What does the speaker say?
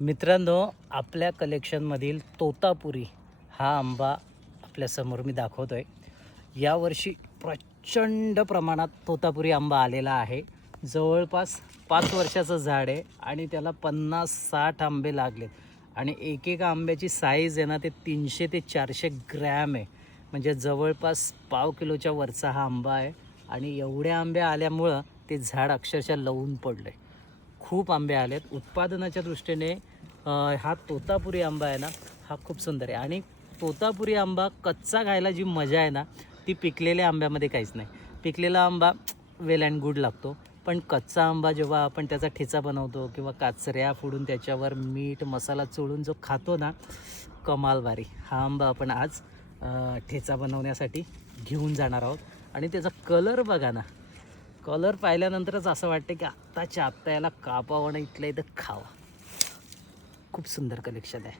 मित्रांनो, आपल्या कलेक्शनमधील तोतापुरी हा आंबा आपल्यासमोर मी दाखवतो आहे. यावर्षी प्रचंड प्रमाणात तोतापुरी आंबा आलेला आहे. जवळपास 5 वर्षाचं झाड आहे आणि त्याला 50-60 आंबे लागलेत आणि एक आंब्याची साईज आहे ना, ते 300 ते 400 ग्रॅम आहे. म्हणजे जवळपास पाव किलोच्या वरचा हा आंबा आहे आणि एवढे आंबे आल्यामुळं ते झाड अक्षरशः लवून पडलं आहे. खूप आंबे आलेत. उत्पादनाच्या दृष्टीने हा तोतापुरी आंबा आहे ना, हा खूप सुंदर आहे. आणि तोतापुरी आंबा कच्चा खायला जी मजा आहे ना, ती पिकलेल्या आंब्यामध्ये काहीच नाही. पिकलेला आंबा वेल अँड गुड लागतो, पण कच्चा आंबा जेव्हा आपण त्याचा ठेचा बनवतो किंवा काचऱ्या फोडून त्याच्यावर मीठ मसाला चोळून जो खातो ना, कमाल भारी. हा आंबा आपण आज ठेचा बनवण्यासाठी घेऊन जाणार आहोत. आणि त्याचा कलर बघा ना, कलर पाहिल्यानंतरच असं वाटतं की आत्ताच्या आत्ता याला कापावं आणि इथल्या इथं खावं. खूप सुंदर कलेक्शन आहे.